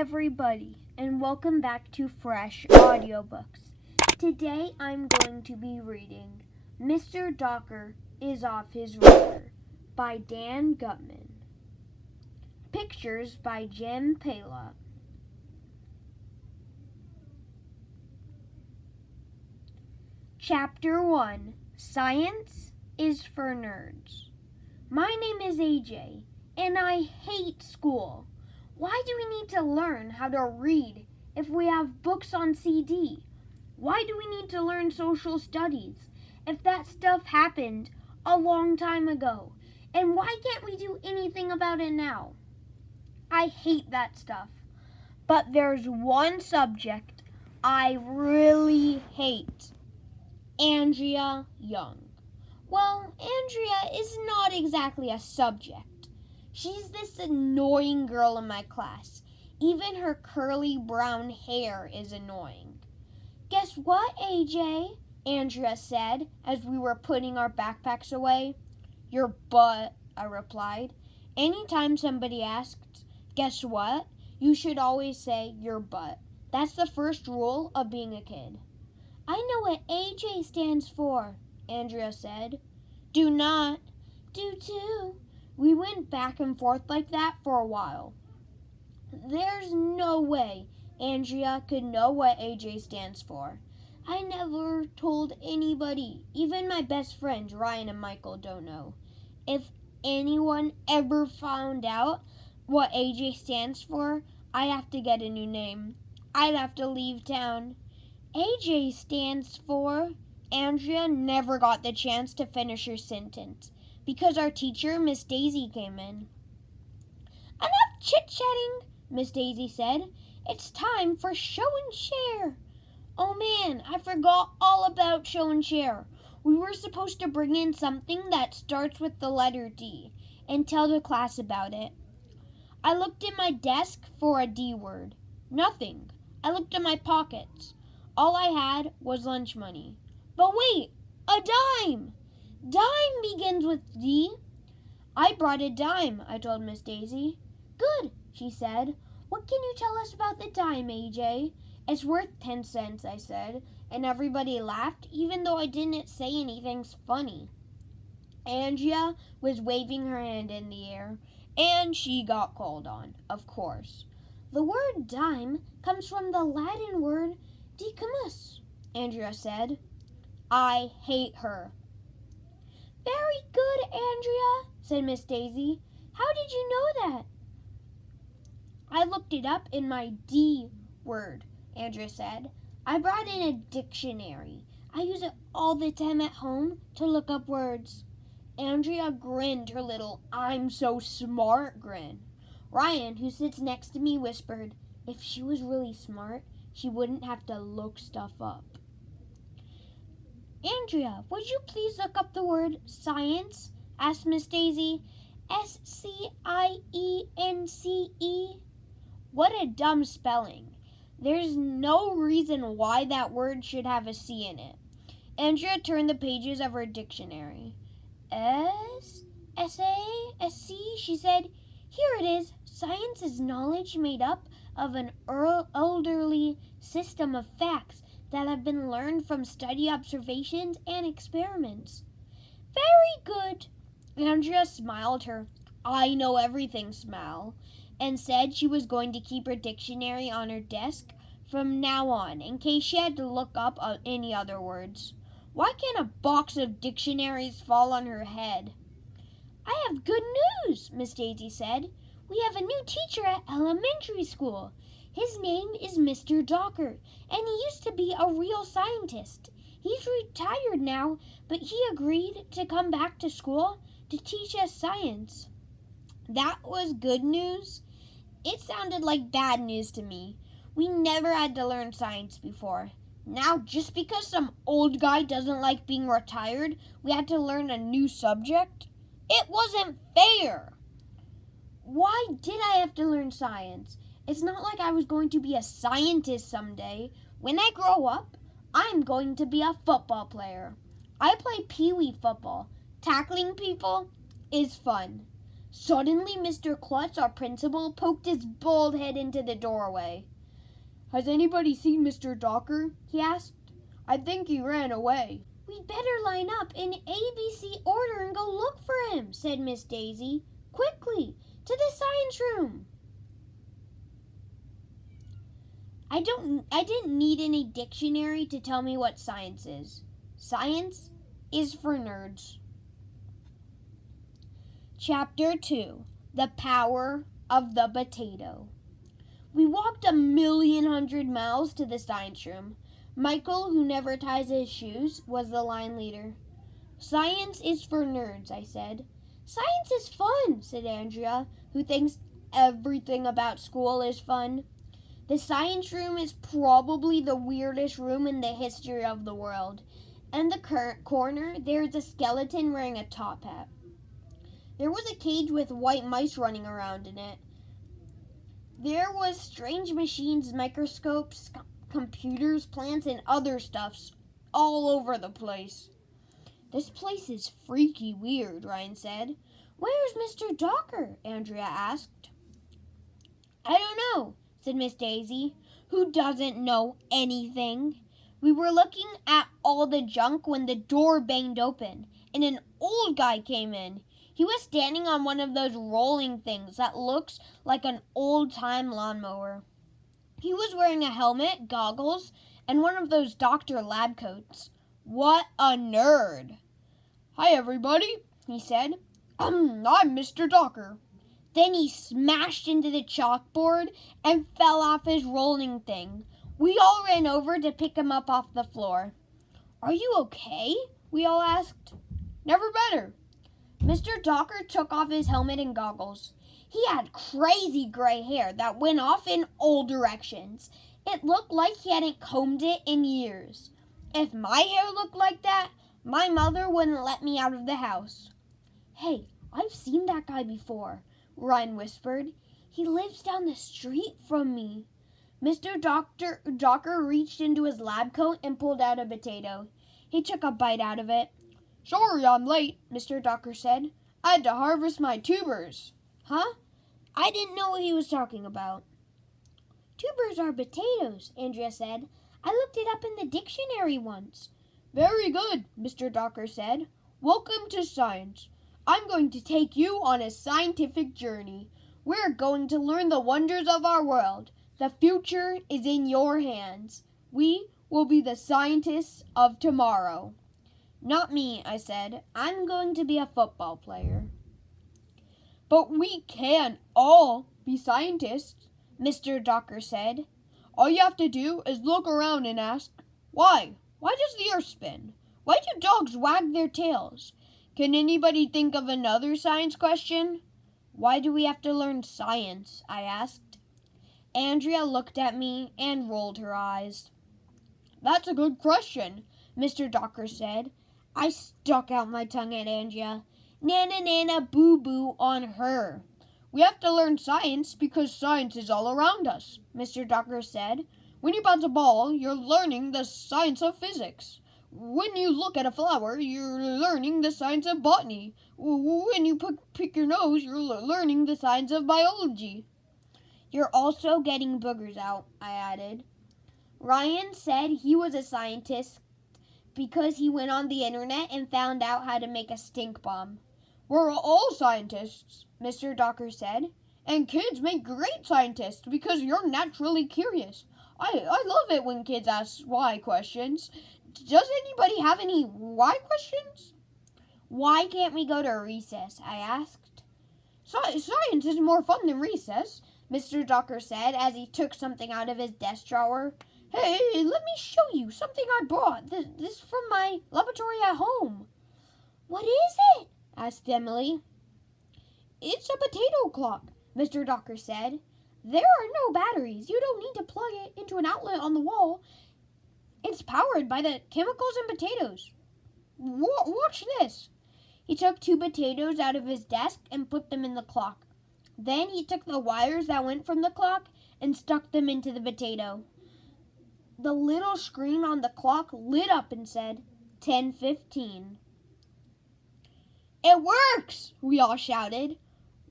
everybody, and welcome back to Fresh Audiobooks. Today I'm going to be reading Mr. Docker is Off His Rocker by Dan Gutman. Pictures by Jim Palop. Chapter 1, Science is for Nerds. My name is AJ, and I hate school. Why do we need to learn how to read if we have books on CD? Why do we need to learn social studies if that stuff happened a long time ago? And why can't we do anything about it now? I hate that stuff. But there's one subject I really hate. Andrea Young. Well, Andrea is not exactly a subject. She's this annoying girl in my class. Even her curly brown hair is annoying. Guess what, AJ? Andrea said as we were putting our backpacks away. Your butt, I replied. Anytime somebody asks, guess what? You should always say your butt. That's the first rule of being a kid. I know what AJ stands for, Andrea said. Do not. Do too. We went back and forth like that for a while. There's no way Andrea could know what AJ stands for. I never told anybody. Even my best friends, Ryan and Michael, don't know. If anyone ever found out what AJ stands for, I'd have to get a new name. I'd have to leave town. AJ stands for... Andrea never got the chance to finish her sentence because our teacher, Miss Daisy, came in. Enough chit-chatting, Miss Daisy said. It's time for show and share. Oh man, I forgot all about show and share. We were supposed to bring in something that starts with the letter D and tell the class about it. I looked in my desk for a D word. Nothing. I looked in my pockets. All I had was lunch money. But wait, a dime! Dime begins with D. I brought a dime, I told Miss Daisy. Good, she said. What can you tell us about the dime, AJ? It's worth 10 cents, I said, and everybody laughed, even though I didn't say anything funny. Andrea was waving her hand in the air, and she got called on, of course. The word dime comes from the Latin word decumus, Andrea said. I hate her. Very good, Andrea, said Miss Daisy. How did you know that? I looked it up in my D word, Andrea said. I brought in a dictionary. I use it all the time at home to look up words. Andrea grinned her little I'm so smart grin. Ryan, who sits next to me, whispered, if she was really smart, she wouldn't have to look stuff up. Andrea, would you please look up the word science? Asked Miss Daisy. S-C-I-E-N-C-E? What a dumb spelling. There's no reason why that word should have a C in it. Andrea turned the pages of her dictionary. S-A-S-C, she said. Here it is. Science is knowledge made up of an elderly system of facts that have been learned from study observations and experiments. Very good. Andrea smiled her I know everything smile and said she was going to keep her dictionary on her desk from now on in case she had to look up any other words. Why can't a box of dictionaries fall on her head? I have good news, Miss Daisy said. We have a new teacher at elementary school. His name is Mr. Docker, and he used to be a real scientist. He's retired now, but he agreed to come back to school to teach us science. That was good news. It sounded like bad news to me. We never had to learn science before. Now, just because some old guy doesn't like being retired, we had to learn a new subject? It wasn't fair. Why did I have to learn science? It's not like I was going to be a scientist someday. When I grow up, I'm going to be a football player. I play pee-wee football. Tackling people is fun. Suddenly, Mr. Klutz, our principal, poked his bald head into the doorway. "Has anybody seen Mr. Docker?" he asked. "I think he ran away." "We'd better line up in ABC order and go look for him," said Miss Daisy. "Quickly, to the science room." I didn't need any dictionary to tell me what science is. Science is for nerds. Chapter 2. The Power of the Potato. We walked 1,100,000 miles to the science room. Michael, who never ties his shoes, was the line leader. "Science is for nerds," I said. "Science is fun," said Andrea, who thinks everything about school is fun. The science room is probably the weirdest room in the history of the world. In the corner, there is a skeleton wearing a top hat. There was a cage with white mice running around in it. There was strange machines, microscopes, computers, plants, and other stuffs all over the place. "This place is freaky weird," Ryan said. "Where's Mr. Docker?" Andrea asked. "I don't know," said Miss Daisy, who doesn't know anything. We were looking at all the junk when the door banged open, and an old guy came in. He was standing on one of those rolling things that looks like an old-time lawnmower. He was wearing a helmet, goggles, and one of those doctor lab coats. What a nerd! "Hi, everybody," he said. I'm Mr. Docker." Then he smashed into the chalkboard and fell off his rolling thing. We all ran over to pick him up off the floor. "Are you okay?" we all asked. "Never better." Mr. Docker took off his helmet and goggles. He had crazy gray hair that went off in all directions. It looked like he hadn't combed it in years. If my hair looked like that, my mother wouldn't let me out of the house. "Hey, I've seen that guy before," Ryan whispered. "He lives down the street from me." Mr. Docker reached into his lab coat and pulled out a potato. He took a bite out of it. "Sorry I'm late," Mr. Docker said. "I had to harvest my tubers." "Huh?" I didn't know what he was talking about. "Tubers are potatoes," Andrea said. "I looked it up in the dictionary once." "Very good," Mr. Docker said. "Welcome to science. I'm going to take you on a scientific journey. We're going to learn the wonders of our world. The future is in your hands. We will be the scientists of tomorrow." "Not me," I said. "I'm going to be a football player." "But we can all be scientists," Mr. Docker said. "All you have to do is look around and ask, why? Why does the earth spin? Why do dogs wag their tails? Can anybody think of another science question?" "Why do we have to learn science?" I asked. Andrea looked at me and rolled her eyes. "That's a good question," Mr. Docker said. I stuck out my tongue at Andrea. Nana nana boo boo on her. "We have to learn science because science is all around us," Mr. Docker said. "When you bounce a ball, you're learning the science of physics. When you look at a flower, you're learning the science of botany. When you pick your nose, you're learning the science of biology." "You're also getting boogers out," I added. Ryan said he was a scientist because he went on the internet and found out how to make a stink bomb. "We're all scientists," Mr. Docker said. "And kids make great scientists because you're naturally curious. I love it when kids ask why questions. Does anybody have any why questions?" "Why can't we go to recess?" I asked. Science is more fun than recess," Mr. Docker said as he took something out of his desk drawer. "Hey, let me show you something I brought. This from my laboratory at home." "What is it?" asked Emily. "It's a potato clock," Mr. Docker said. "There are no batteries. You don't need to plug it into an outlet on the wall. It's powered by the chemicals in potatoes. Watch this." He took 2 potatoes out of his desk and put them in the clock. Then he took the wires that went from the clock and stuck them into the potato. The little screen on the clock lit up and said 10:15. "It works!" we all shouted.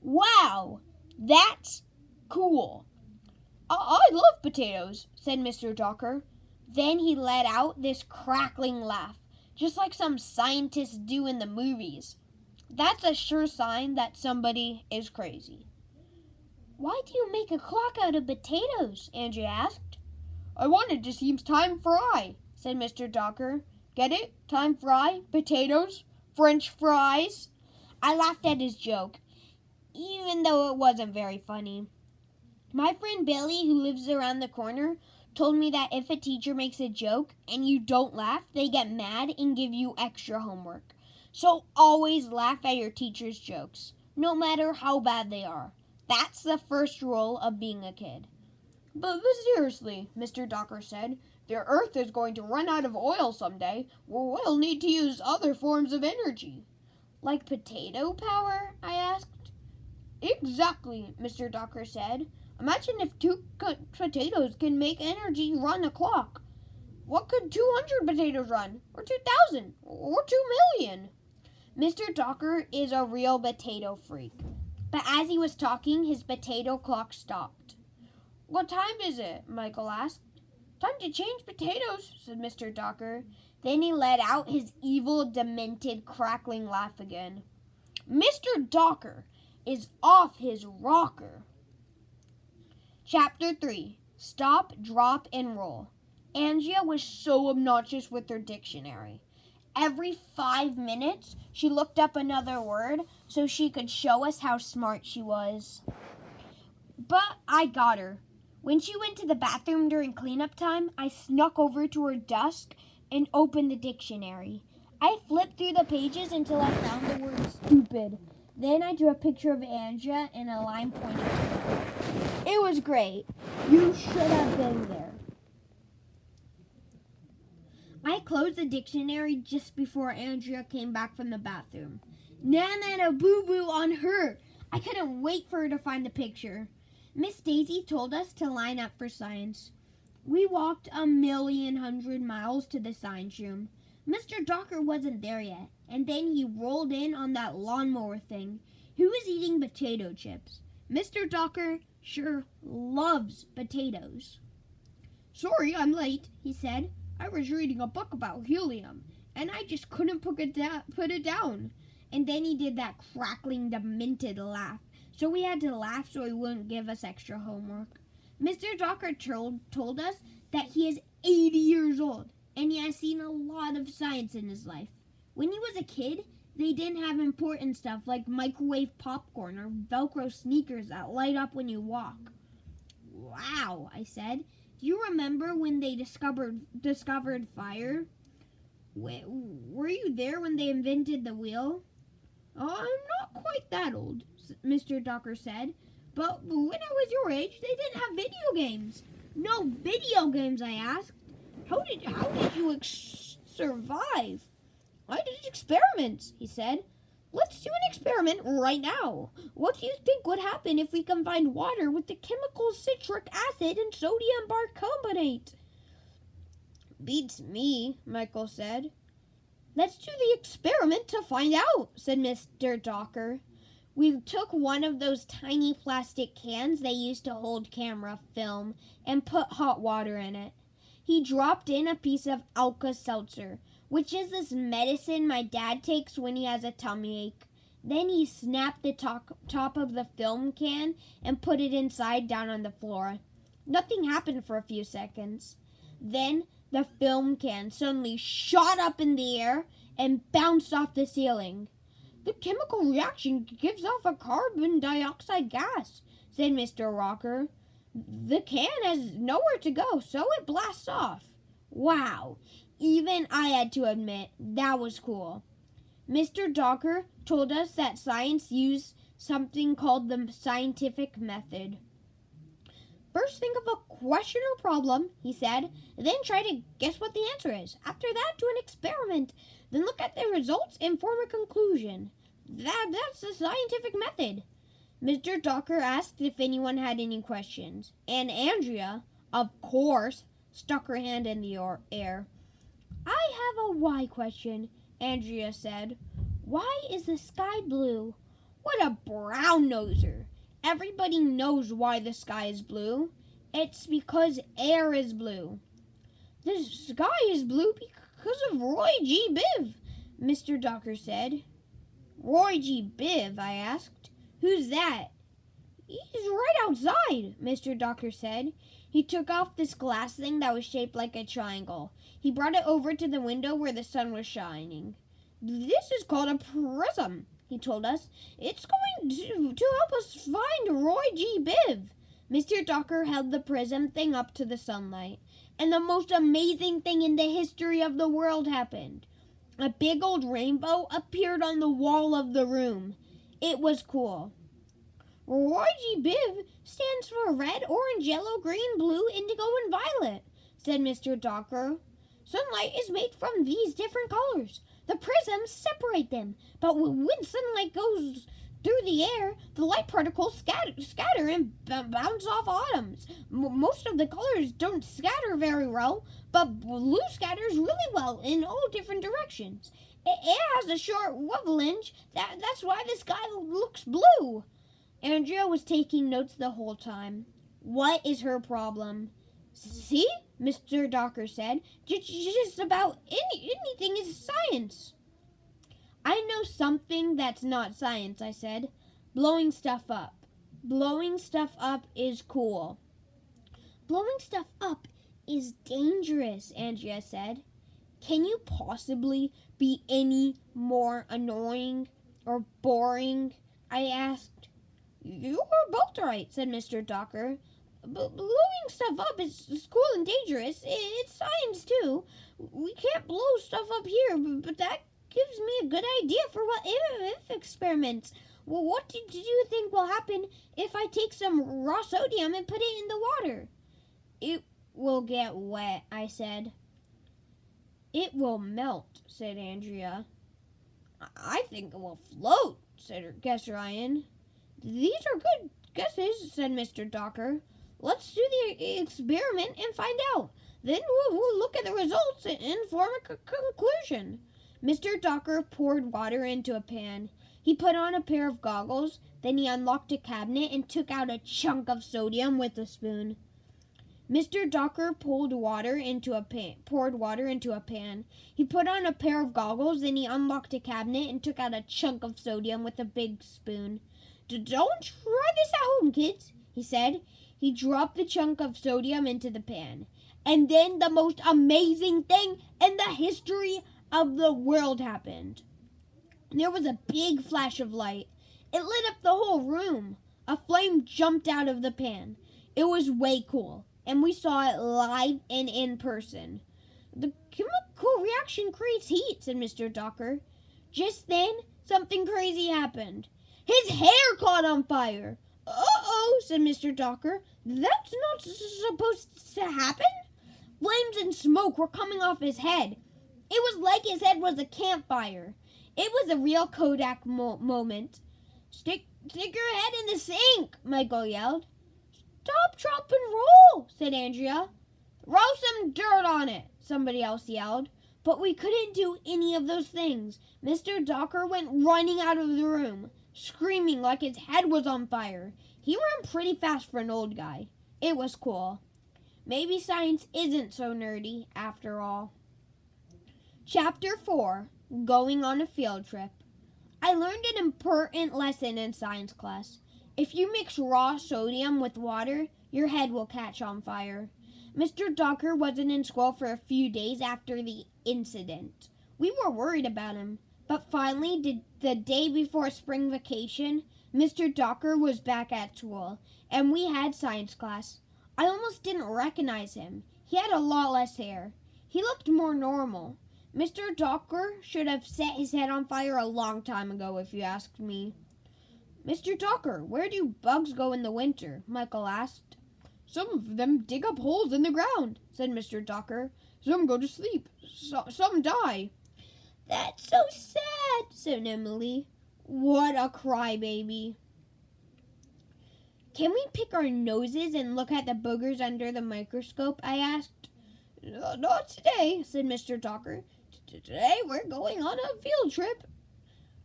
Wow, that's cool. I love potatoes, said Mr. Docker. Then he let out this crackling laugh, just like some scientists do in the movies. That's a sure sign that somebody is crazy. Why do you make a clock out of potatoes? Andrea asked. I wanted to see time fry, said Mr. Docker. Get it? Time fry, potatoes, French fries. I laughed at his joke, even though it wasn't very funny. My friend Billy, who lives around the corner, told me that if a teacher makes a joke and you don't laugh, they get mad and give you extra homework. So always laugh at your teacher's jokes, no matter how bad they are. That's the first rule of being a kid. But seriously, Mr. Docker said, the Earth is going to run out of oil someday. We'll need to use other forms of energy. Like potato power? I asked. Exactly, Mr. Docker said. Imagine if 2 potatoes can make energy run a clock. What could 200 potatoes run? Or 2,000? Or 2,000,000? Mr. Docker is a real potato freak. But as he was talking, his potato clock stopped. What time is it? Michael asked. Time to change potatoes, said Mr. Docker. Then he let out his evil, demented, crackling laugh again. Mr. Docker is off his rocker. Chapter 3. Stop, Drop, and Roll. Angia was so obnoxious with her dictionary. Every 5 minutes, she looked up another word so she could show us how smart she was. But I got her. When she went to the bathroom during cleanup time, I snuck over to her desk and opened the dictionary. I flipped through the pages until I found the word stupid. Then I drew a picture of Angia and a line pointing to her. It was great. You should have been there. I closed the dictionary just before Andrea came back from the bathroom. Nana boo-boo on her. I couldn't wait for her to find the picture. Miss Daisy told us to line up for science. We walked 1,100,000 miles to the science room. Mr. Docker wasn't there yet, and then he rolled in on that lawnmower thing. He was eating potato chips. Mr. Docker sure loves potatoes. Sorry, I'm late, he said. I was reading a book about helium, and I just couldn't put it down. And then he did that crackling, demented laugh. So we had to laugh so he wouldn't give us extra homework. Mr. Docker told us that he is 80 years old, and he has seen a lot of science in his life. When he was a kid, they didn't have important stuff like microwave popcorn or Velcro sneakers that light up when you walk. Wow, I said. Do you remember when they discovered fire? Were you there when they invented the wheel? Oh, I'm not quite that old, Mr. Docker said. But when I was your age, they didn't have video games. No video games, I asked. How did you survive? I did experiments, he said. Let's do an experiment right now. What do you think would happen if we combined water with the chemicals citric acid and sodium bicarbonate? Beats me, Michael said. Let's do the experiment to find out, said Mr. Docker. We took one of those tiny plastic cans they used to hold camera film and put hot water in it. He dropped in a piece of Alka-Seltzer, which is this medicine my dad takes when he has a tummy ache. Then he snapped the top of the film can and put it inside down on the floor. Nothing happened for a few seconds. Then the film can suddenly shot up in the air and bounced off the ceiling. The chemical reaction gives off a carbon dioxide gas, said Mr. Rocker. The can has nowhere to go, so it blasts off. Wow, even I had to admit that was cool. Mr. Docker told us that science used something called the scientific method. First think of a question or problem, he said, then try to guess what the answer is. After that, do an experiment. Then look at the results and form a conclusion. That's the scientific method. Mr. Docker asked if anyone had any questions, and Andrea, of course, stuck her hand in the air. I have a why question, Andrea said. Why is the sky blue? What a brown-noser! Everybody knows why the sky is blue. It's because air is blue. The sky is blue because of Roy G. Biv, Mr. Docker said. Roy G. Biv, I asked. Who's that? He's right outside, Mr. Docker said. He took off this glass thing that was shaped like a triangle. He brought it over to the window where the sun was shining. This is called a prism, he told us. It's going to help us find Roy G. Biv. Mr. Docker held the prism thing up to the sunlight, and the most amazing thing in the history of the world happened. A big old rainbow appeared on the wall of the room. It was cool. Roy G. Biv stands for red, orange, yellow, green, blue, indigo, and violet, said Mr. Docker. Sunlight is made from these different colors. The prisms separate them, but when sunlight goes through the air, the light particles scatter and bounce off atoms. Most of the colors don't scatter very well, but blue scatters really well in all different directions. It has a short wavelength. That's why the sky looks blue. Andrea was taking notes the whole time. What is her problem? See, Mr. Docker said, just about anything is science. I know something that's not science, I said. Blowing stuff up. Blowing stuff up is cool. Blowing stuff up is dangerous, Andrea said. Can you possibly be any more annoying or boring? I asked. You are both right, said Mr. Docker. Blowing stuff up is cool and dangerous. It's science, too. We can't blow stuff up here, but that gives me a good idea for what if experiments. Well, what did you think will happen if I take some raw sodium and put it in the water? It will get wet, I said. It will melt, said Andrea. I think it will float, guessed Ryan. These are good guesses, said Mr. Docker. Let's do the experiment and find out. Then we'll look at the results and form a conclusion. Mr. Docker poured water into a pan. He put on a pair of goggles. Then he unlocked a cabinet and took out a chunk of sodium with a spoon. Mr. Docker poured water into a pan. He put on a pair of goggles. Then he unlocked a cabinet and took out a chunk of sodium with a big spoon. Don't try this at home, kids, he said. He dropped the chunk of sodium into the pan. And then the most amazing thing in the history of the world happened. There was a big flash of light. It lit up the whole room. A flame jumped out of the pan. It was way cool, and we saw it live and in person. The chemical reaction creates heat, said Mr. Docker. Just then, something crazy happened. His hair caught on fire. Uh-oh, said Mr. Docker. That's not supposed to happen. Flames and smoke were coming off his head. It was like his head was a campfire. It was a real Kodak moment. Stick your head in the sink, Michael yelled. Stop, drop, and roll, said Andrea. Throw some dirt on it, somebody else yelled. But we couldn't do any of those things. Mr. Docker went running out of the room, screaming like his head was on fire. He ran pretty fast for an old guy. It was cool. Maybe science isn't so nerdy after all. Chapter 4, Going on a Field Trip. I learned an important lesson in science class. If you mix raw sodium with water, your head will catch on fire. Mr. Docker wasn't in school for a few days after the incident. We were worried about him, but finally, the day before spring vacation, Mr. Docker was back at school, and we had science class. I almost didn't recognize him. He had a lot less hair. He looked more normal. Mr. Docker should have set his head on fire a long time ago, if you asked me. Mr. Docker, where do bugs go in the winter? Michael asked. Some of them dig up holes in the ground, said Mr. Docker. Some go to sleep. Some die. That's so sad, said Emily. What a crybaby. Can we pick our noses and look at the boogers under the microscope? I asked. Not today, said Mr. Docker. Today we're going on a field trip.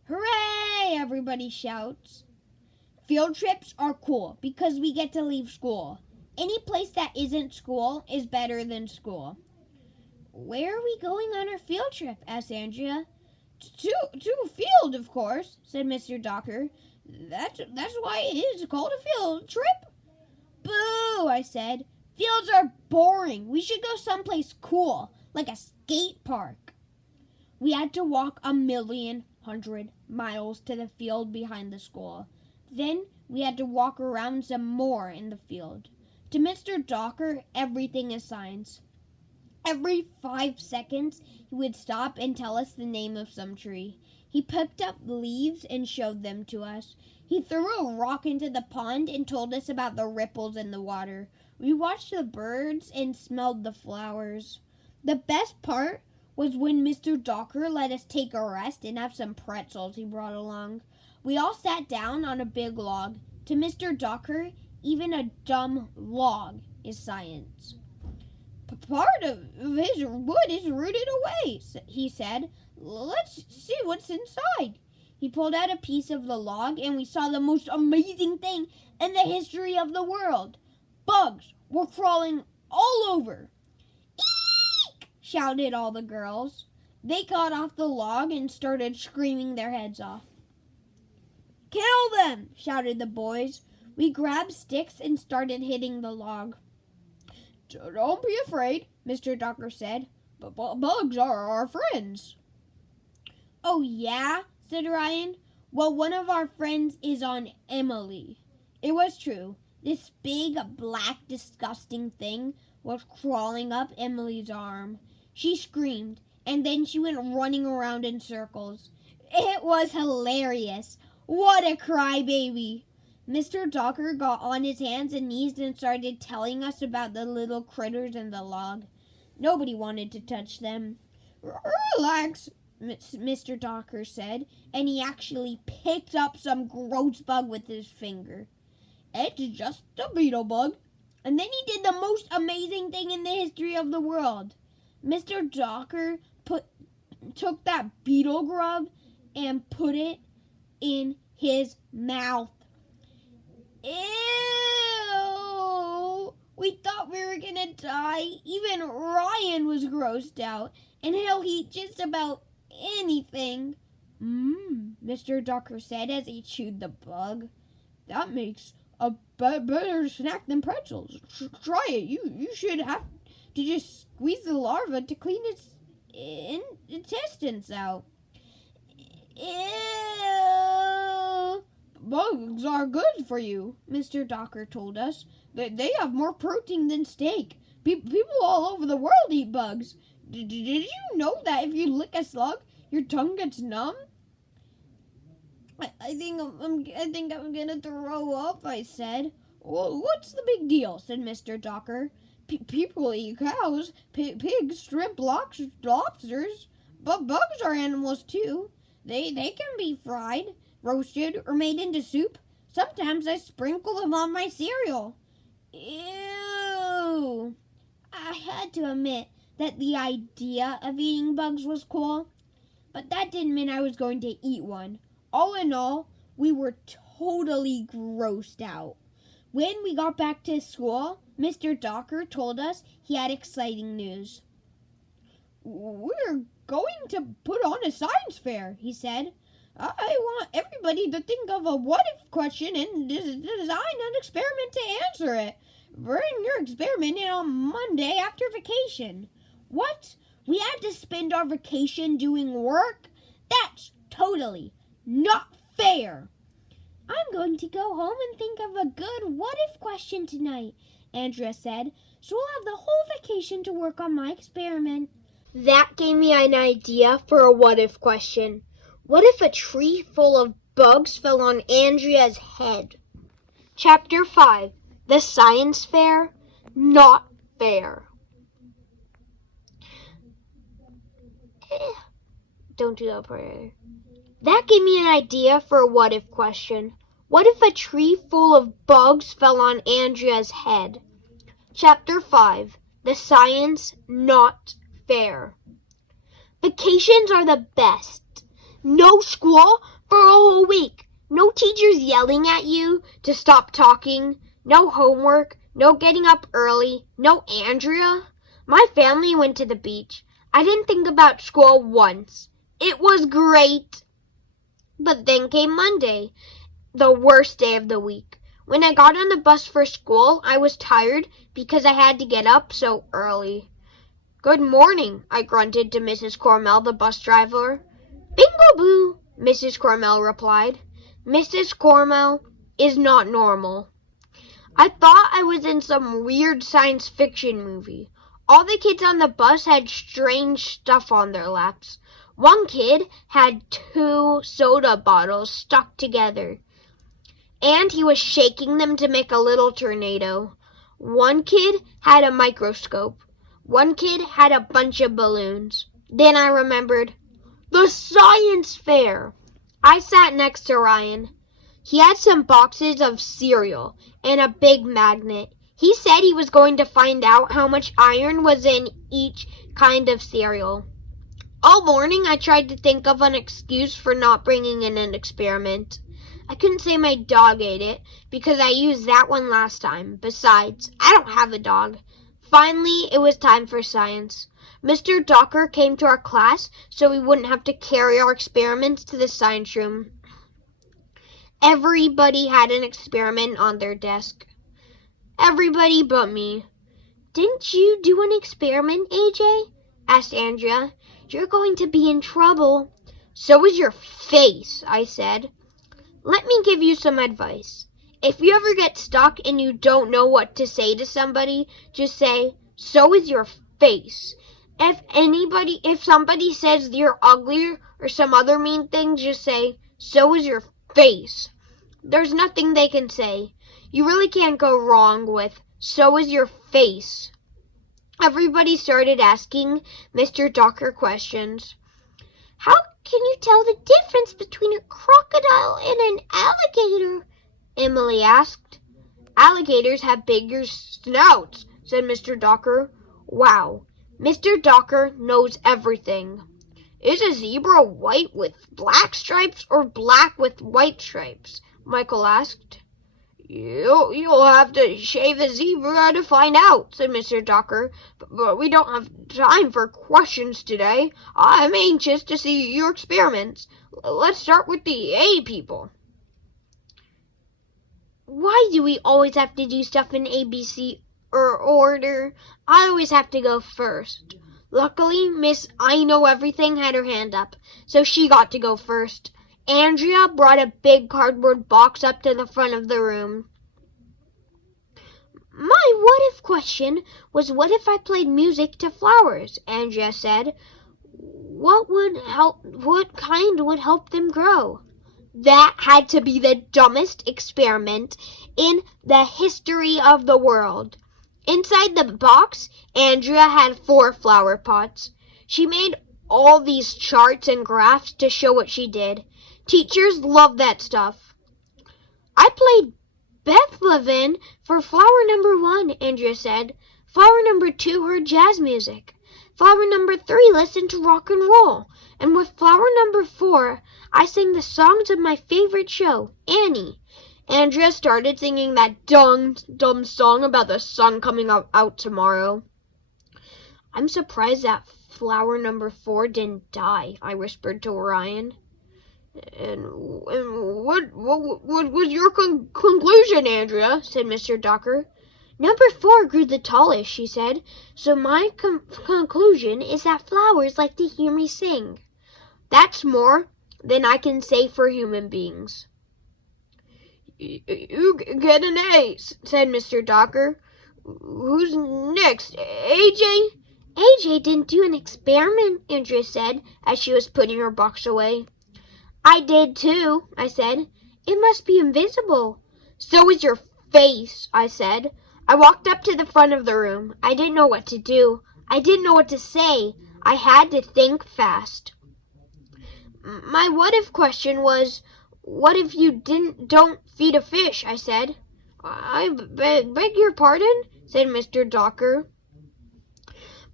Hooray! Everybody shouts. Field trips are cool because we get to leave school. Any place that isn't school is better than school. Where are we going on our field trip? Asked Andrea. To a field, of course, said Mr. Docker. That's why it is called a field trip. Boo, I said. Fields are boring. We should go someplace cool, like a skate park. We had to walk 1,100,000 miles to the field behind the school. Then we had to walk around some more in the field. To Mr. Docker, everything is science. Every 5 seconds, he would stop and tell us the name of some tree. He picked up leaves and showed them to us. He threw a rock into the pond and told us about the ripples in the water. We watched the birds and smelled the flowers. The best part was when Mr. Docker let us take a rest and have some pretzels he brought along. We all sat down on a big log. To Mr. Docker, even a dumb log is science. Part of his wood is rooted away, he said. Let's see what's inside. He pulled out a piece of the log, and we saw the most amazing thing in the history of the world. Bugs were crawling all over. Eek! Shouted all the girls. They got off the log and started screaming their heads off. Kill them! Shouted the boys. We grabbed sticks and started hitting the log. Don't be afraid, Mr. Docker said. But bugs are our friends. Oh, yeah? Said Ryan. Well, one of our friends is on Emily. It was true. This big, black, disgusting thing was crawling up Emily's arm. She screamed, and then she went running around in circles. It was hilarious. What a crybaby. Mr. Docker got on his hands and knees and started telling us about the little critters in the log. Nobody wanted to touch them. Relax, Mr. Docker said, and he actually picked up some gross bug with his finger. It's just a beetle bug. And then he did the most amazing thing in the history of the world. Mr. Docker took that beetle grub and put it in his mouth. Ew! We thought we were gonna die. Even Ryan was grossed out, and he'll eat just about anything. Mr. Docker said as he chewed the bug. That makes a better snack than pretzels. Try it. You should have to just squeeze the larva to clean its intestines out. Ew! Bugs are good for you, Mr. Docker told us. They have more protein than steak. People all over the world eat bugs. Did you know that if you lick a slug, your tongue gets numb? I think I'm gonna throw up, I said. Well, what's the big deal? Said Mr. Docker. People eat cows, pigs, shrimp, lobsters, but bugs are animals too. They can be fried, roasted, or made into soup. Sometimes I sprinkle them on my cereal. Ew! I had to admit that the idea of eating bugs was cool, but that didn't mean I was going to eat one. All in all, we were totally grossed out. When we got back to school, Mr. Docker told us he had exciting news. We're going to put on a science fair, he said. I want everybody to think of a what-if question and design an experiment to answer it. Bring your experiment in on Monday after vacation. What? We had to spend our vacation doing work? That's totally not fair. I'm going to go home and think of a good what-if question tonight, Andrea said, so we'll have the whole vacation to work on my experiment. That gave me an idea for a what-if question. What if a tree full of bugs fell on Andrea's head? Chapter 5. The Science Fair? Not fair. Don't do that part. That gave me an idea for a what-if question. What if a tree full of bugs fell on Andrea's head? Chapter 5. The Science Not Fair. Vacations are the best. No school For a whole week. No teachers yelling at you to stop talking. No homework. No getting up early. No Andrea. My family went to the beach. I didn't think about school once. It was great. But then came Monday, the worst day of the week. When I got on the bus for school, I was tired because I had to get up so early. Good morning, I grunted to Mrs. Cormell, the bus driver. Bingo boo, Mrs. Cormell replied. Mrs. Cormell is not normal. I thought I was in some weird science fiction movie. All the kids on the bus had strange stuff on their laps. One kid had 2 soda bottles stuck together, and he was shaking them to make a little tornado. One kid had a microscope. One kid had a bunch of balloons. Then I remembered, the science fair. I sat next to Ryan. He had some boxes of cereal and a big magnet. He said he was going to find out how much iron was in each kind of cereal. All morning I tried to think of an excuse for not bringing in an experiment. I couldn't say my dog ate it because I used that one last time. Besides, I don't have a dog. Finally, it was time for science. Mr. Docker came to our class so we wouldn't have to carry our experiments to the science room. Everybody had an experiment on their desk. Everybody but me. Didn't you do an experiment, AJ? Asked Andrea. You're going to be in trouble. So is your face, I said. Let me give you some advice. If you ever get stuck and you don't know what to say to somebody, just say, so is your face. If somebody says you're ugly or some other mean thing, just say, so is your face. There's nothing they can say. You really can't go wrong with, so is your face. Everybody started asking Mr. Docker questions. How can you tell the difference between a crocodile and an alligator? Emily asked. Alligators have bigger snouts, said Mr. Docker. Wow, Mr. Docker knows everything. Is a zebra white with black stripes or black with white stripes? Michael asked. You'll have to shave a zebra to find out, said Mr. Docker. But we don't have time for questions today. I'm anxious to see your experiments. Let's start with the A people. Why do we always have to do stuff in ABC order? I always have to go first. Luckily, Miss I Know Everything had her hand up, so she got to go first. Andrea brought a big cardboard box up to the front of the room. My what-if question was what if I played music to flowers, Andrea said. What kind would help them grow? That had to be the dumbest experiment in the history of the world. Inside the box, Andrea had 4 flower pots. She made all these charts and graphs to show what she did. Teachers love that stuff. I played Bethlehem for flower number 1, Andrea said. Flower number 2 heard jazz music. Flower number 3 listened to rock and roll. And with flower number 4, I sang the songs of my favorite show, Annie. Andrea started singing that dumb song about the sun coming out tomorrow. I'm surprised that flower number 4 didn't die, I whispered to Orion. And what was your conclusion, Andrea? Said Mr. Docker. Number 4 grew the tallest, she said. So my conclusion is that flowers like to hear me sing. That's more than I can say for human beings. You get an A, said Mr. Docker. Who's next? AJ? AJ didn't do an experiment, Andrea said as she was putting her box away. I did too, I said. It must be invisible. So is your face, I said. I walked up to the front of the room. I didn't know what to do. I didn't know what to say. I had to think fast. My what-if question was, what if you don't feed a fish, I said. I beg your pardon, said Mr. Docker.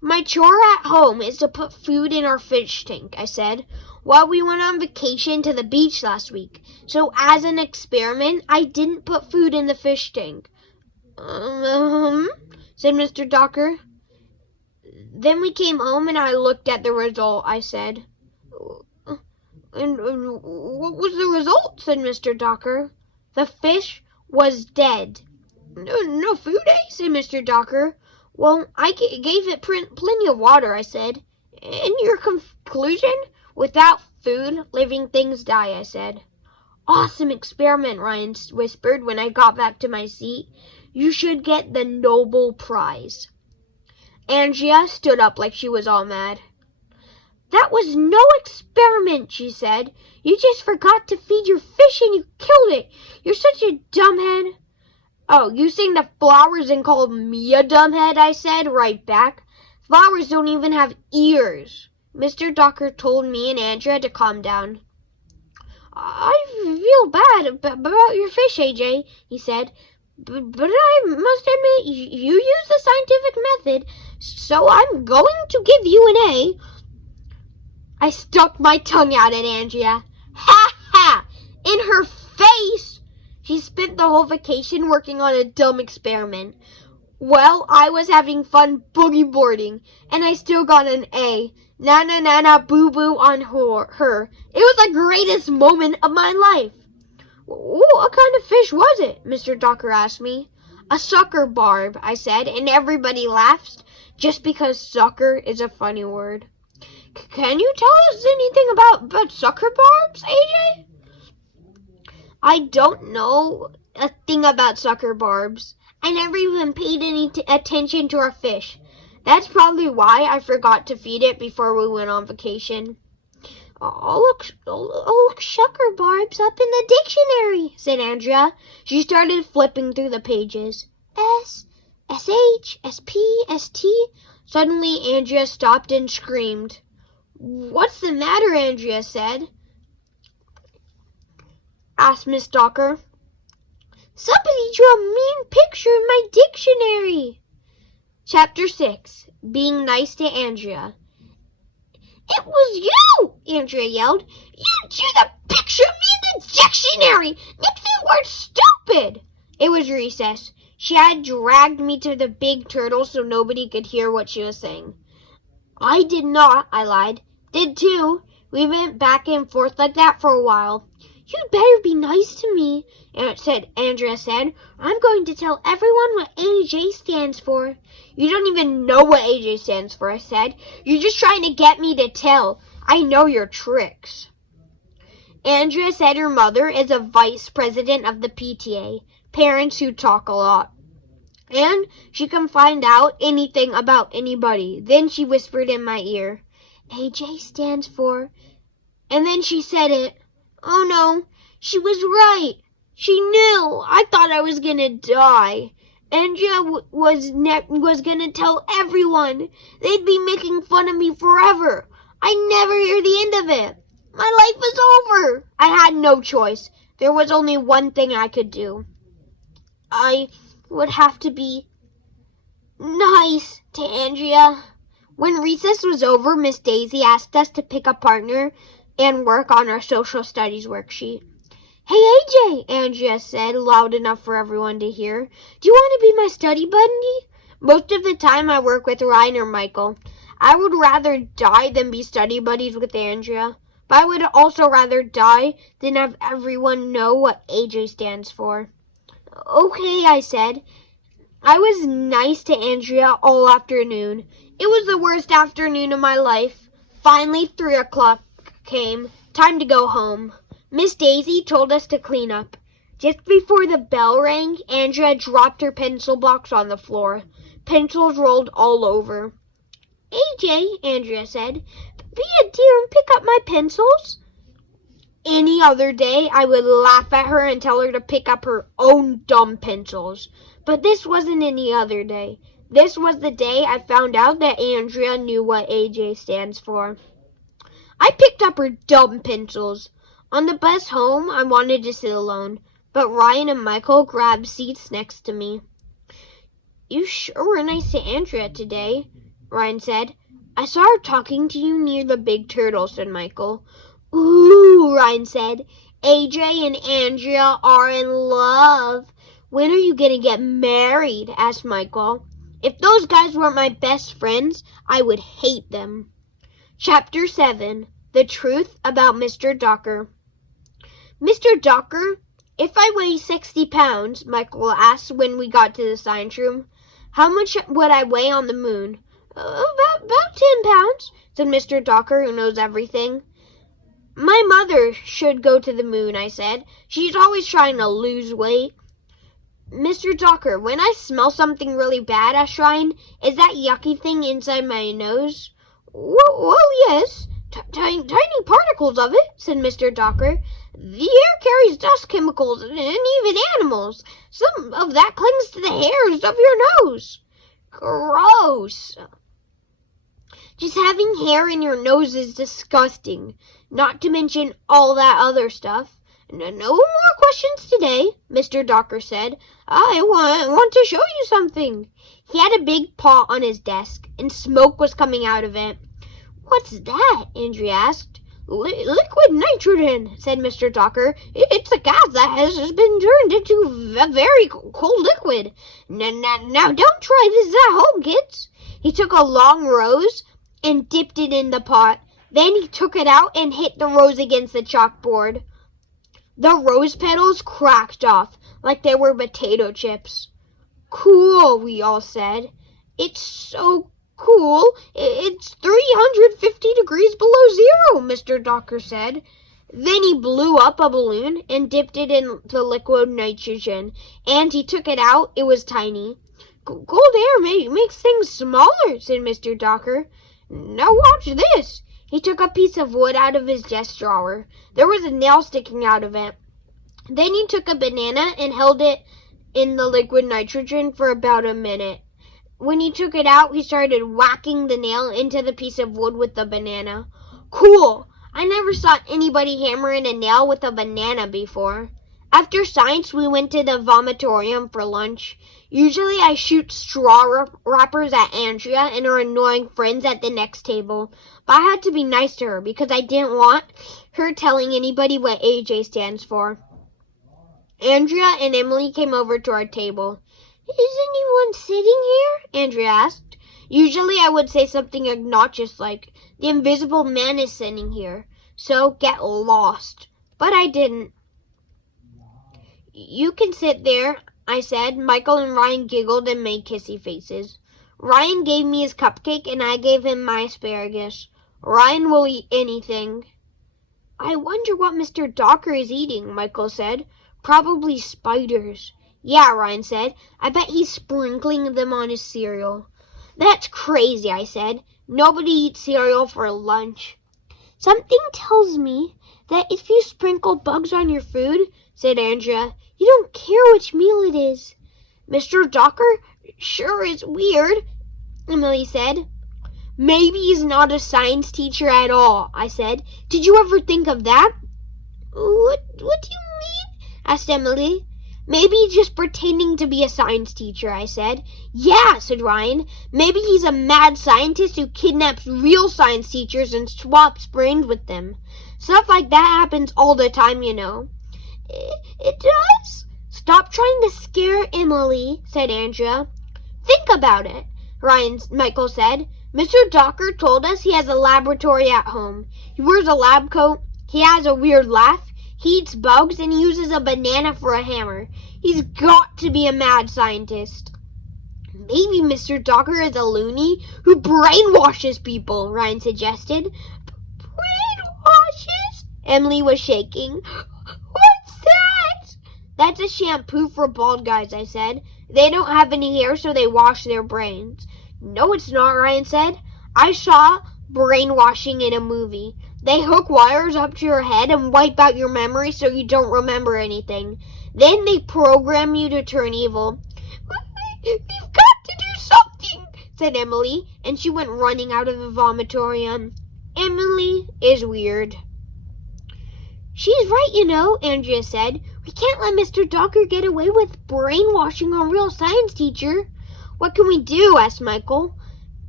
My chore at home is to put food in our fish tank, I said. Well, we went on vacation to the beach last week, so as an experiment, I didn't put food in the fish tank. Said Mr. Docker. Then we came home and I looked at the result, I said. And what was the result? Said Mr. Docker. The fish was dead. No food, eh? Said Mr. Docker. Well, I gave it plenty of water, I said. And your conclusion? Without food, living things die, I said. Awesome experiment, Ryan whispered when I got back to my seat. You should get the Nobel Prize. Andrea stood up like she was all mad. That was no experiment, she said. You just forgot to feed your fish and you killed it. You're such a dumbhead. Oh, you sing the flowers and called me a dumbhead, I said, right back. Flowers don't even have ears. Mr. Docker told me and Andrea to calm down. I feel bad about your fish, AJ, he said. But I must admit, you use the scientific method, so I'm going to give you an A. I stuck my tongue out at Andrea. Ha ha! In her face! She spent the whole vacation working on a dumb experiment. Well, I was having fun boogie boarding, and I still got an A. Na boo-boo on her. It was the greatest moment of my life. What kind of fish was it? Mr. Docker asked me. A sucker barb, I said, and everybody laughed just because sucker is a funny word. Can you tell us anything about sucker barbs, AJ? I don't know a thing about sucker barbs. I never even paid any attention to our fish. That's probably why I forgot to feed it before we went on vacation. I'll look sucker barbs up in the dictionary, said Andrea. She started flipping through the pages. S, S-H, S-P, S-T. Suddenly, Andrea stopped and screamed. What's the matter, Andrea said. Asked Miss Docker. Somebody drew a mean picture in my dictionary. Chapter 6. Being nice to Andrea. It was you, Andrea yelled. You drew the picture of me in the dictionary next to the word stupid. It was recess. She had dragged me to the big turtle so nobody could hear what she was saying. I did not, I lied. Did too. We went back and forth like that for a while. You'd better be nice to me, Andrea said. I'm going to tell everyone what AJ stands for. You don't even know what AJ stands for, I said. You're just trying to get me to tell. I know your tricks. Andrea said her mother is a vice president of the PTA, parents who talk a lot. And she can find out anything about anybody. Then she whispered in my ear, AJ stands for... And then she said it. Oh no, she was right. She knew. I thought I was gonna die. Andrea was gonna tell everyone. They'd be making fun of me forever. I'd never hear the end of it. My life was over. I had no choice. There was only one thing I could do. I would have to be nice to Andrea. When recess was over, Miss Daisy asked us to pick a partner and work on our social studies worksheet. Hey, AJ, Andrea said, loud enough for everyone to hear. Do you want to be my study buddy? Most of the time I work with Ryan or Michael. I would rather die than be study buddies with Andrea. But I would also rather die than have everyone know what AJ stands for. Okay, I said. I was nice to Andrea all afternoon. It was the worst afternoon of my life. Finally, 3 o'clock came. Time to go home. Miss Daisy told us to clean up. Just before the bell rang, Andrea dropped her pencil box on the floor. Pencils rolled all over. AJ, Andrea said, be a dear and pick up my pencils. Any other day, I would laugh at her and tell her to pick up her own dumb pencils. But this wasn't any other day. This was the day I found out that Andrea knew what AJ stands for. I picked up her dumb pencils. On the bus home, I wanted to sit alone, but Ryan and Michael grabbed seats next to me. You sure were nice to Andrea today, Ryan said. I saw her talking to you near the big turtle, said Michael. Ooh, Ryan said. AJ and Andrea are in love. When are you going to get married? Asked Michael. If those guys weren't my best friends, I would hate them. Chapter 7. The Truth About Mr. Docker. Mr. Docker, if I weigh 60 pounds, Michael asked when we got to the science room, how much would I weigh on the moon? About 10 pounds, said Mr. Docker, who knows everything. My mother should go to the moon, I said. She's always trying to lose weight. Mr. Docker, when I smell something really bad, asked Ryan, is that yucky thing inside my nose? Well, yes. Tiny particles of it, said Mr. Docker. The air carries dust chemicals and even animals. Some of that clings to the hairs of your nose. Gross. Just having hair in your nose is disgusting, not to mention all that other stuff. No more questions today, Mr. Docker said. I want to show you something. He had a big pot on his desk, and smoke was coming out of it. What's that? Andrea asked. Liquid nitrogen, said Mr. Docker. It's a gas that has been turned into a very cold liquid. Now don't try this at home, kids. He took a long rose and dipped it in the pot. Then he took it out and hit the rose against the chalkboard. The rose petals cracked off like they were potato chips. Cool, we all said. It's so cool. It's 350 degrees below zero, Mr. Docker said. Then he blew up a balloon and dipped it in the liquid nitrogen. And he took it out. It was tiny. Cold air makes things smaller, said Mr. Docker. Now watch this. He took a piece of wood out of his desk drawer. There was a nail sticking out of it. Then he took a banana and held it in the liquid nitrogen for about a minute. When he took it out, he started whacking the nail into the piece of wood with the banana. Cool! I never saw anybody hammer in a nail with a banana before. After science, we went to the vomitorium for lunch. Usually I shoot straw wrappers at Andrea and her annoying friends at the next table. But I had to be nice to her because I didn't want her telling anybody what AJ stands for. Andrea and Emily came over to our table. Is anyone sitting here? Andrea asked. Usually I would say something obnoxious like, the invisible man is sitting here, so get lost. But I didn't. You can sit there, I said. Michael and Ryan giggled and made kissy faces. Ryan gave me his cupcake and I gave him my asparagus. Ryan will eat anything. I wonder what Mr. Docker is eating, Michael said. Probably spiders. Yeah, Ryan said. I bet he's sprinkling them on his cereal. That's crazy, I said. Nobody eats cereal for lunch. Something tells me that if you sprinkle bugs on your food, said Andrea, you don't care which meal it is. Mr. Docker sure is weird, Emily said. Maybe he's not a science teacher at all, I said. Did you ever think of that? What do you mean? Asked Emily. Maybe he's just pretending to be a science teacher, I said. Yeah, said Ryan. Maybe he's a mad scientist who kidnaps real science teachers and swaps brains with them. Stuff like that happens all the time, you know. It does? Stop trying to scare Emily, said Andrea. Think about it, Michael said. Mr. Docker told us he has a laboratory at home. He wears a lab coat. He has a weird laugh. He eats bugs and he uses a banana for a hammer. He's got to be a mad scientist. Maybe Mr. Docker is a loony who brainwashes people, Ryan suggested. Brainwashes? Emily was shaking. What's that? That's a shampoo for bald guys, I said. They don't have any hair, so they wash their brains. No, it's not, Ryan said. I saw brainwashing in a movie. They hook wires up to your head and wipe out your memory so you don't remember anything. Then they program you to turn evil. We've got to do something, said Emily, and she went running out of the vomitorium. Emily is weird. She's right, you know, Andrea said. We can't let Mr. Docker get away with brainwashing a real science teacher. What can we do? Asked Michael.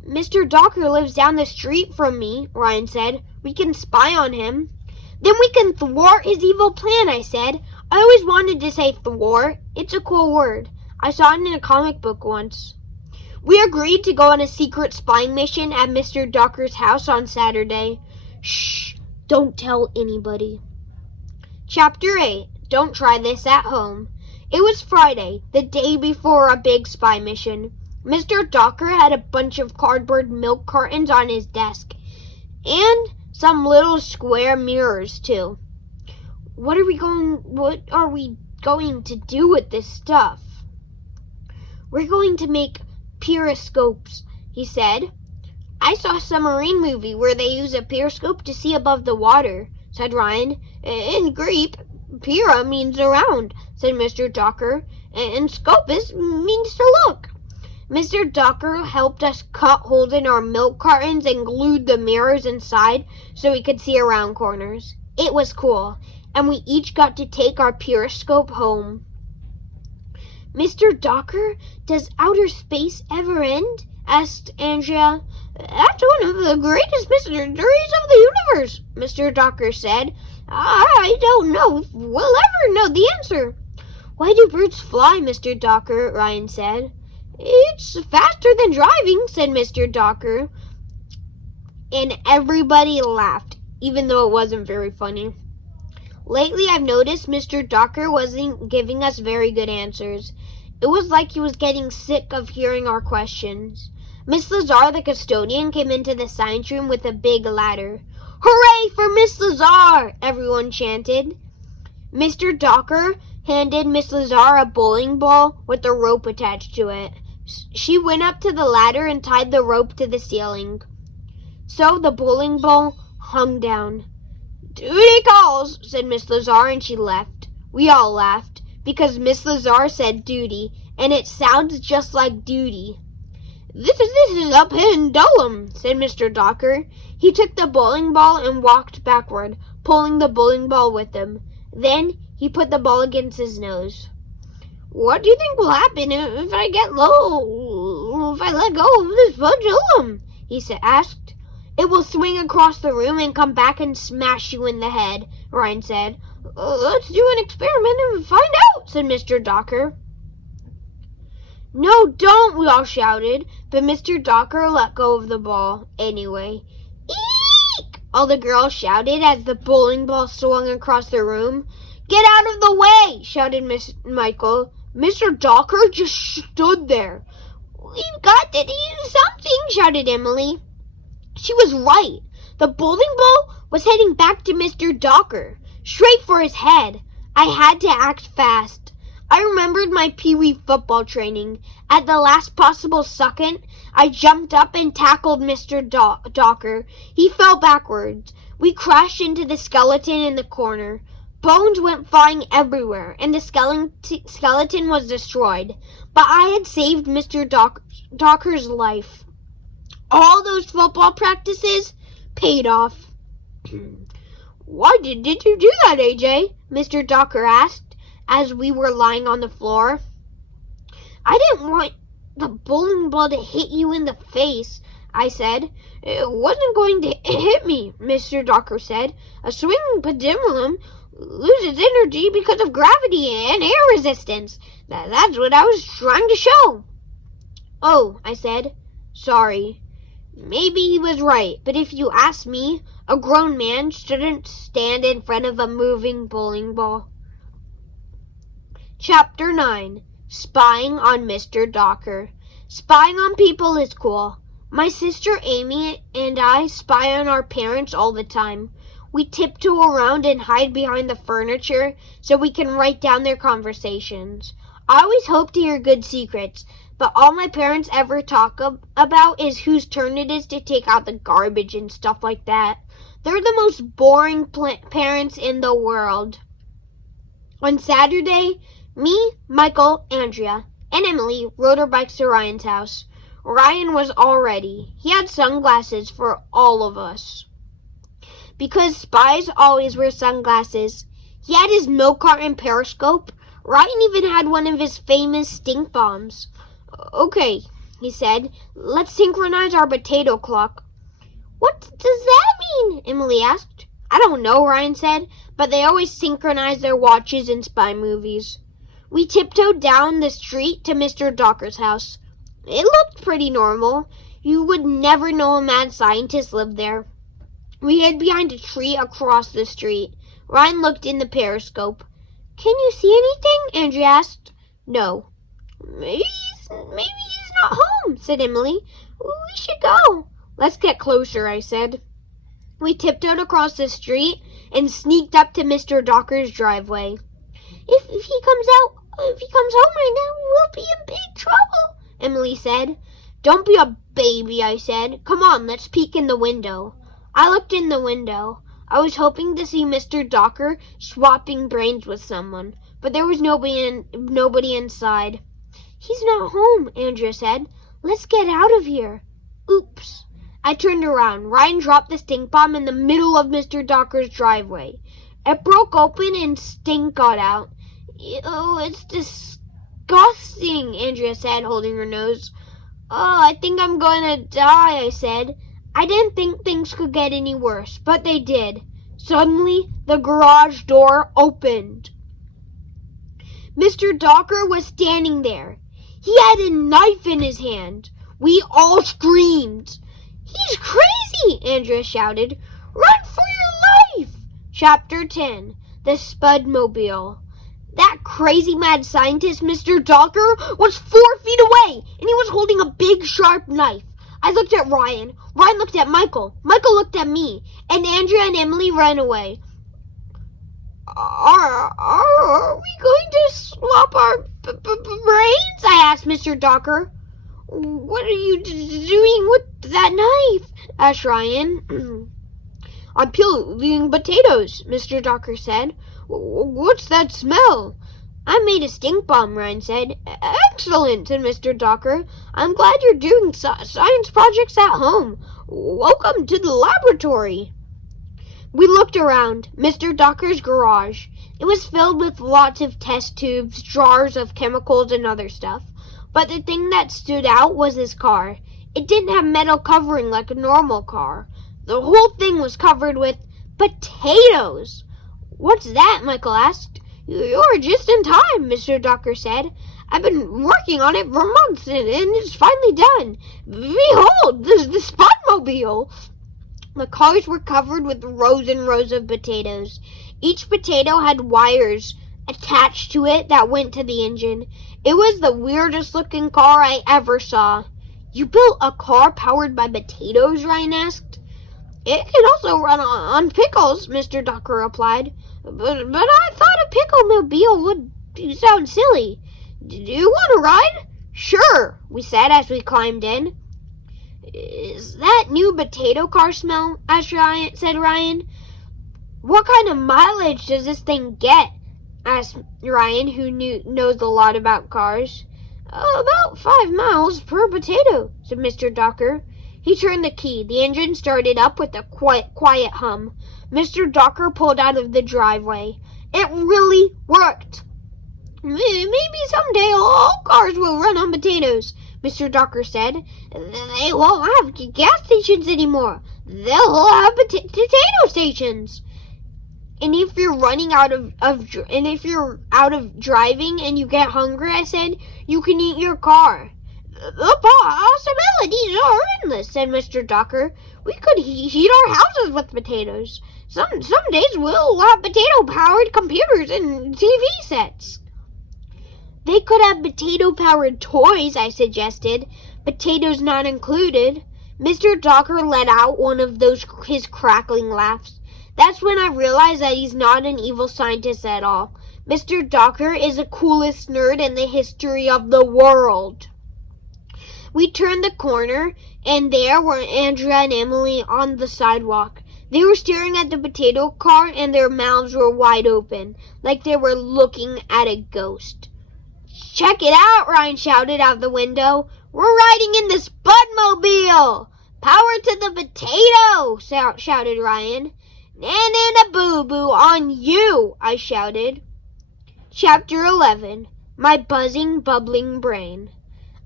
Mr. Docker lives down the street from me, Ryan said. We can spy on him. Then we can thwart his evil plan, I said. I always wanted to say thwart. It's a cool word. I saw it in a comic book once. We agreed to go on a secret spying mission at Mr. Docker's house on Saturday. Shh, don't tell anybody. Chapter 8. Don't try this at home. It was Friday, the day before a big spy mission. Mr. Docker had a bunch of cardboard milk cartons on his desk, and some little square mirrors too. What are we going to do with this stuff? We're going to make periscopes, he said. I saw a submarine movie where they use a periscope to see above the water, said Ryan. In Greek, pera means around, said Mr. Docker, and scopus means to look. Mr. Docker helped us cut holes in our milk cartons and glued the mirrors inside so we could see around corners. It was cool, and we each got to take our periscope home. Mr. Docker, does outer space ever end? Asked Andrea. That's one of the greatest mysteries of the universe, Mr. Docker said. I don't know if we'll ever know the answer. Why do birds fly, Mr. Docker? Ryan said. It's faster than driving, said Mr. Docker. And everybody laughed, even though it wasn't very funny. Lately, I've noticed Mr. Docker wasn't giving us very good answers. It was like he was getting sick of hearing our questions. Miss Lazar, the custodian, came into the science room with a big ladder. Hooray for Miss Lazar! Everyone chanted. Mr. Docker handed Miss Lazar a bowling ball with a rope attached to it. She went up to the ladder and tied the rope to the ceiling. So the bowling ball hung down. Duty calls, said Miss Lazar, and she left. We all laughed, because Miss Lazar said duty, and it sounds just like duty. This is a pendulum, said Mr. Docker. He took the bowling ball and walked backward, pulling the bowling ball with him. Then he put the ball against his nose. What do you think will happen if I get low, if I let go of this pendulum? He asked. It will swing across the room and come back and smash you in the head, Ryan said. Let's do an experiment and find out, said Mr. Docker. No, don't, we all shouted, but Mr. Docker let go of the ball anyway. Eek! All the girls shouted as the bowling ball swung across the room. Get out of the way, shouted Miss Michael. Mr. Docker just stood there. We've got to do something, shouted Emily. She was right. The bowling ball was heading back to Mr. Docker, straight for his head. I had to act fast. I remembered my Pee-wee football training. At the last possible second, I jumped up and tackled Mr. Docker. He fell backwards. We crashed into the skeleton in the corner. Bones went flying everywhere, and the skeleton was destroyed. But I had saved Mr. Docker's life. All those football practices paid off. Why did you do that, AJ? Mr. Docker asked as we were lying on the floor. I didn't want the bowling ball to hit you in the face, I said. It wasn't going to hit me, Mr. Docker said. A swinging pendulum loses energy because of gravity and air resistance. That's what I was trying to show. Oh, I said. Sorry. Maybe he was right, but if you ask me, a grown man shouldn't stand in front of a moving bowling ball. Chapter 9. Spying on Mr. Docker. Spying on people is cool. My sister Amy and I spy on our parents all the time. We tiptoe around and hide behind the furniture so we can write down their conversations. I always hope to hear good secrets, but all my parents ever talk about is whose turn it is to take out the garbage and stuff like that. They're the most boring parents in the world. On Saturday, me, Michael, Andrea, and Emily rode our bikes to Ryan's house. Ryan was all ready. He had sunglasses for all of us. Because spies always wear sunglasses. He had his milk carton periscope. Ryan even had one of his famous stink bombs. Okay, he said. "Let's synchronize our potato clock." "What does that mean?" Emily asked. "I don't know," Ryan said, "but they always synchronize their watches in spy movies." We tiptoed down the street to Mr. Docker's house. It looked pretty normal. You would never know a mad scientist lived there. We hid behind a tree across the street. Ryan looked in the periscope. "Can you see anything?" Andrea asked. "No." Maybe he's not home," said Emily. "We should go." "Let's get closer," I said. We tiptoed across the street and sneaked up to Mr. Docker's driveway. If he comes home right now, we'll be in big trouble," Emily said. "Don't be a baby," I said. "Come on, let's peek in the window." I looked in the window. I was hoping to see Mr. Docker swapping brains with someone, but there was nobody inside. "He's not home," Andrea said. "Let's get out of here." Oops. I turned around. Ryan dropped the stink bomb in the middle of Mr. Docker's driveway. It broke open and stink got out. "Ew, it's disgusting," Andrea said, holding her nose. "Oh, I think I'm going to die," I said. I didn't think things could get any worse, but they did. Suddenly, the garage door opened. Mr. Docker was standing there. He had a knife in his hand. We all screamed. "He's crazy!" Andrea shouted. "Run for your life!" Chapter 10. The Spudmobile. That crazy mad scientist, Mr. Docker, was 4 feet away, and he was holding a big sharp knife. I looked at Ryan. Ryan looked at Michael. Michael looked at me. And Andrea and Emily ran away. Are we going to swap our brains?" I asked Mr. Docker. "What are you doing with that knife?" asked Ryan. "I'm peeling potatoes," Mr. Docker said. "What's that smell?" "I made a stink bomb," Ryan said. "Excellent," said Mr. Docker. "I'm glad you're doing science projects at home. Welcome to the laboratory." We looked around. Mr. Docker's garage. It was filled with lots of test tubes, jars of chemicals, and other stuff. But the thing that stood out was his car. It didn't have metal covering like a normal car. The whole thing was covered with potatoes. "What's that?" Michael asked. "You're just in time," Mr. Docker said. "I've been working on it for months, and it's finally done. Behold, the Spudmobile." The cars were covered with rows and rows of potatoes. Each potato had wires attached to it that went to the engine. It was the weirdest looking car I ever saw. "You built a car powered by potatoes?" Ryan asked. "It can also run on pickles," Mr. Docker replied. But I thought a pickle-mobile would sound silly. "Do you want to ride?" "Sure," we said as we climbed in. "Is that new potato car smell?" said Ryan. "What kind of mileage does this thing get?" asked Ryan, who knows a lot about cars. "About 5 miles per potato," said Mr. Docker. He turned the key. The engine started up with a quiet hum. Mr. Docker pulled out of the driveway. It really worked. "Maybe someday all cars will run on potatoes," Mr. Docker said. "They won't have gas stations anymore. They'll all have potato stations." "And if you're if you're out of driving and you get hungry," I said, "you can eat your car." "The possibilities are endless," said Mr. Docker. "We could heat our houses with potatoes. Some days we'll have potato-powered computers and TV sets." "They could have potato-powered toys," I suggested. "Potatoes not included." Mr. Docker let out one of his crackling laughs. That's when I realized that he's not an evil scientist at all. Mr. Docker is the coolest nerd in the history of the world. We turned the corner, and there were Andrea and Emily on the sidewalk. They were staring at the potato car, and their mouths were wide open, like they were looking at a ghost. "Check it out," Ryan shouted out the window. "We're riding in the Spudmobile! Power to the potato!" shouted Ryan. "Nana boo-boo on you!" I shouted. Chapter 11. My buzzing, bubbling brain.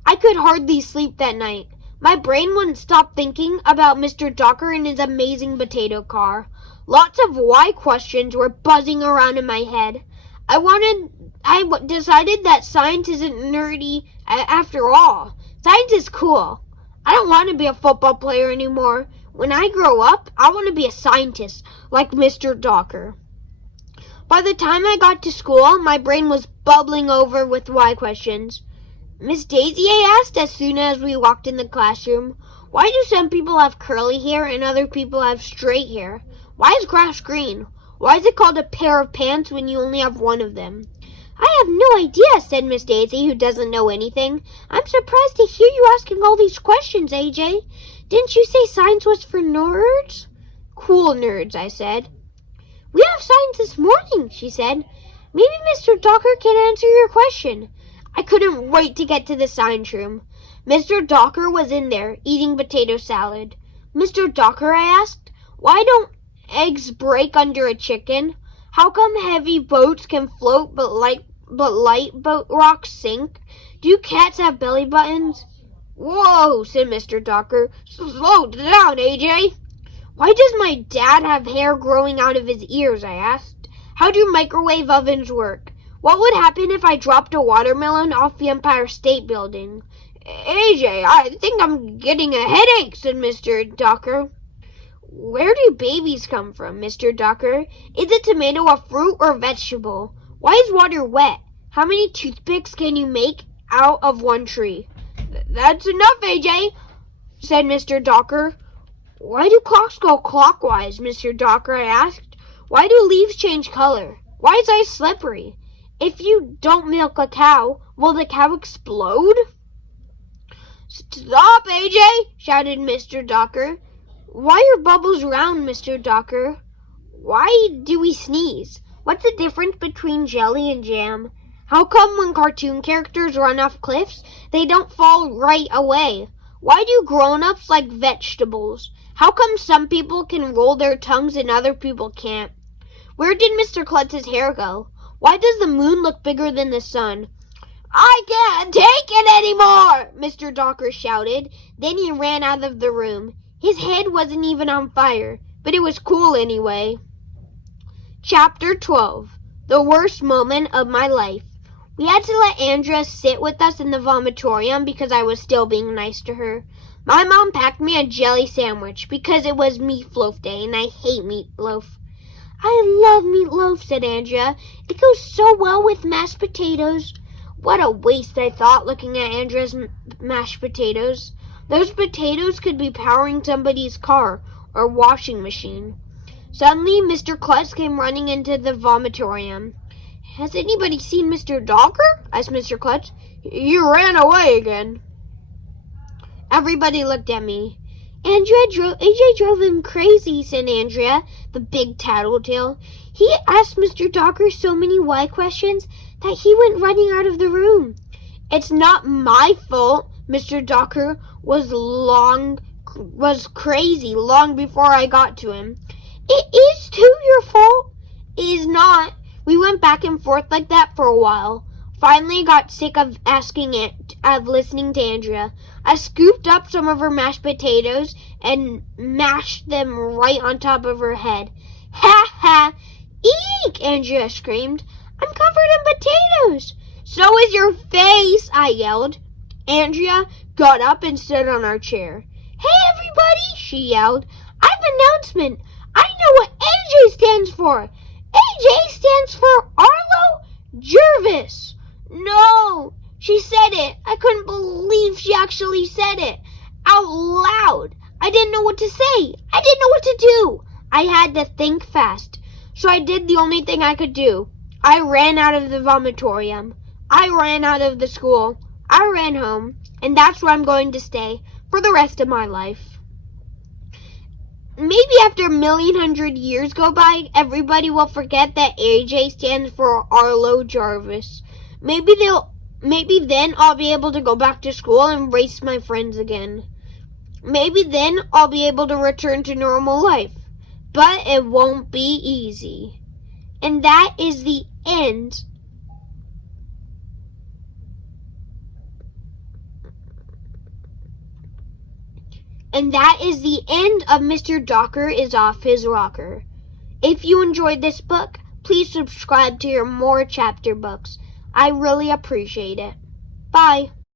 I could hardly sleep that night. My brain wouldn't stop thinking about Mr. Docker and his amazing potato car. Lots of why questions were buzzing around in my head. I decided that science isn't nerdy after all. Science is cool. I don't want to be a football player anymore. When I grow up, I want to be a scientist like Mr. Docker. By the time I got to school, my brain was bubbling over with why questions. Miss Daisy, I asked as soon as we walked in the classroom, why do some people have curly hair and other people have straight hair? Why is grass green? Why is it called a pair of pants when you only have one of them? I have no idea, said Miss Daisy, who doesn't know anything. I'm surprised to hear you asking all these questions, AJ. Didn't you say science was for nerds? Cool nerds, I said. We have science this morning, she said. Maybe Mr. Docker can answer your question. I couldn't wait to get to the science room. Mr. Docker was in there, eating potato salad. Mr. Docker, I asked, why don't eggs break under a chicken? How come heavy boats can float but light boat rocks sink? Do cats have belly buttons? Whoa, said Mr. Docker. Slow down, AJ. Why does my dad have hair growing out of his ears? I asked. How do microwave ovens work? What would happen if I dropped a watermelon off the Empire State Building? AJ, I think I'm getting a headache, said Mr. Docker. Where do babies come from, Mr. Docker? Is a tomato a fruit or vegetable? Why is water wet? How many toothpicks can you make out of one tree? That's enough, AJ, said Mr. Docker. Why do clocks go clockwise, Mr. Docker, I asked. Why do leaves change color? Why is ice slippery? If you don't milk a cow, will the cow explode? Stop, AJ, shouted Mr. Docker. Why are bubbles round, Mr. Docker? Why do we sneeze? What's the difference between jelly and jam? How come when cartoon characters run off cliffs, they don't fall right away? Why do grown-ups like vegetables? How come some people can roll their tongues and other people can't? Where did Mr. Klutz's hair go? Why does the moon look bigger than the sun? I can't take it anymore, Mr. Docker shouted. Then he ran out of the room. His head wasn't even on fire, but it was cool anyway. Chapter 12. The worst moment of my life. We had to let Andrea sit with us in the vomitorium because I was still being nice to her. My mom packed me a jelly sandwich because it was meatloaf day and I hate meatloaf. I love meatloaf, said Andrea. It goes so well with mashed potatoes. What a waste, I thought, looking at Andrea's mashed potatoes. Those potatoes could be powering somebody's car or washing machine. Suddenly, Mr. Klutz came running into the vomitorium. Has anybody seen Mr. Docker? Asked Mr. Klutz. He ran away again. Everybody looked at me. AJ drove him crazy, said Andrea, the big tattletale. He asked Mr. Docker so many why questions that he went running out of the room. It's not my fault. Mr. Docker was crazy long before I got to him. It is too your fault. It is not. We went back and forth like that for a while. Finally got sick of listening to Andrea. I scooped up some of her mashed potatoes and mashed them right on top of her head. Ha ha! Eek! Andrea screamed. I'm covered in potatoes. So is your face, I yelled. Andrea got up and stood on our chair. Hey everybody, she yelled. I have an announcement. I know what AJ stands for. AJ stands for Arlo Jervis. No, she said it. I couldn't believe she actually said it out loud. I didn't know what to say. I didn't know what to do. I had to think fast. So I did the only thing I could do. I ran out of the vomitorium. I ran out of the school. I ran home. And that's where I'm going to stay for the rest of my life. Maybe after 1,100,000 years go by, everybody will forget that AJ stands for Arlo Jarvis. Maybe then I'll be able to go back to school and race my friends again. Maybe then I'll be able to return to normal life. But it won't be easy. And that is the end And that is the end of Mr. Docker is Off His Rocker. If you enjoyed this book, please subscribe to hear more chapter books. I really appreciate it. Bye.